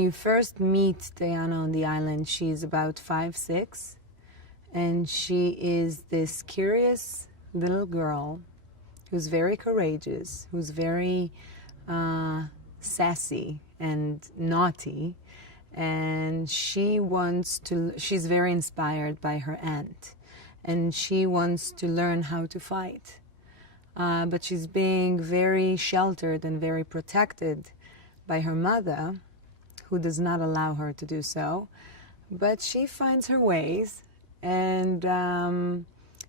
you first meet Diana on the island, she's about 5'6", and she is this curious little girl who's very courageous, who's very sassy and naughty, and she's very inspired by her aunt, and she wants to learn how to fight. But she's being very sheltered and very protected by her mother, who does not allow her to do so. But she finds her ways, and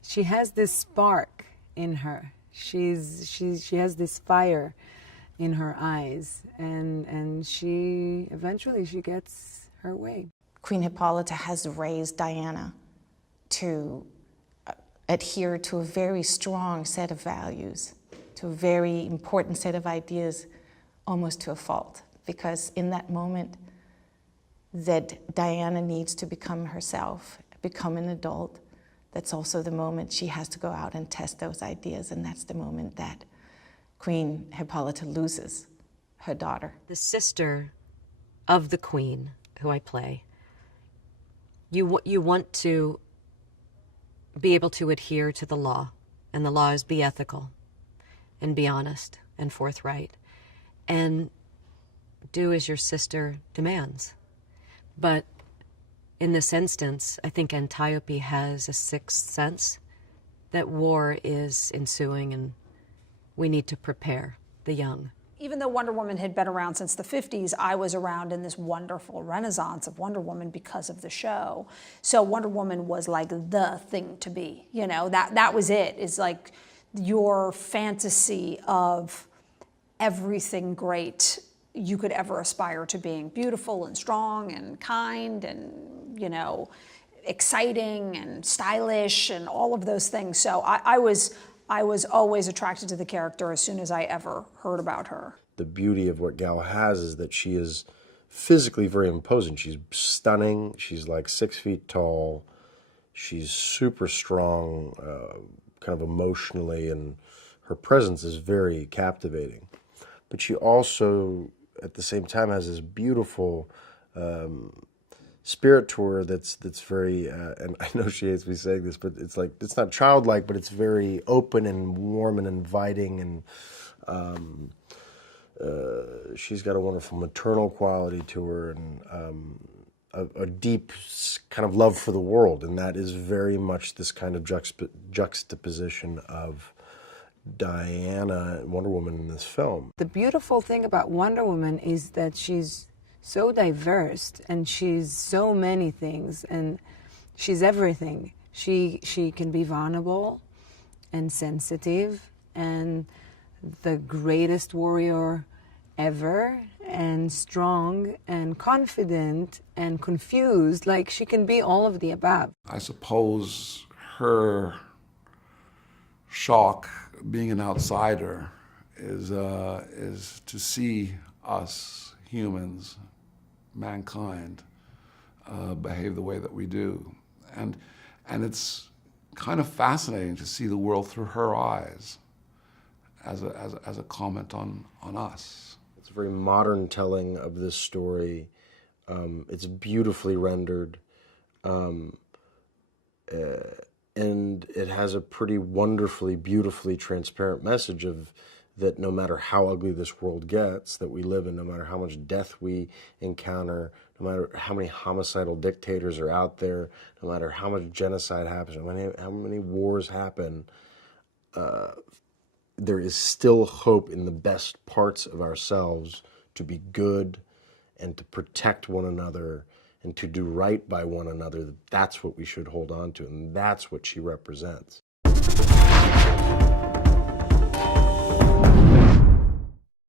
she has this spark in her. She has this fire in her eyes, and she eventually gets her way. Queen Hippolyta has raised Diana to adhere to a very strong set of values, to a very important set of ideas, almost to a fault, because in that moment that Diana needs to become herself, become an adult, that's also the moment she has to go out and test those ideas, and that's the moment that Queen Hippolyta loses her daughter. The sister of the queen, who I play, you want to be able to adhere to the law, and the law is be ethical and be honest and forthright and do as your sister demands. But in this instance, I think Antiope has a sixth sense that war is ensuing and we need to prepare the young. Even though Wonder Woman had been around since the 50s, I was around in this wonderful renaissance of Wonder Woman because of the show. So Wonder Woman was like the thing to be, you know, that was it. It's like your fantasy of everything great you could ever aspire to being, beautiful and strong and kind and, you know, exciting and stylish and all of those things. So I was always attracted to the character as soon as I ever heard about her. The beauty of what Gal has is that she is physically very imposing. She's stunning. She's like 6 feet tall. She's super strong, kind of emotionally, and her presence is very captivating. But she also, at the same time, has this beautiful spirit to her that's very, and I know she hates me saying this, but it's like, it's not childlike, but it's very open and warm and inviting, and she's got a wonderful maternal quality to her, and a deep kind of love for the world, and that is very much this kind of juxtaposition of Diana and Wonder Woman in this film. The beautiful thing about Wonder Woman is that she's so diverse, and she's so many things, and she's everything. She can be vulnerable and sensitive and the greatest warrior ever, and strong and confident and confused. Like, she can be all of the above. I suppose her shock, being an outsider, is to see us humans, mankind, behave the way that we do, and it's kind of fascinating to see the world through her eyes, as a comment on us. It's a very modern telling of this story. It's beautifully rendered, and it has a pretty wonderfully, beautifully transparent message of that no matter how ugly this world gets that we live in, no matter how much death we encounter, no matter how many homicidal dictators are out there, no matter how much genocide happens, how many wars happen, there is still hope in the best parts of ourselves to be good and to protect one another and to do right by one another. That's what we should hold on to, and that's what she represents.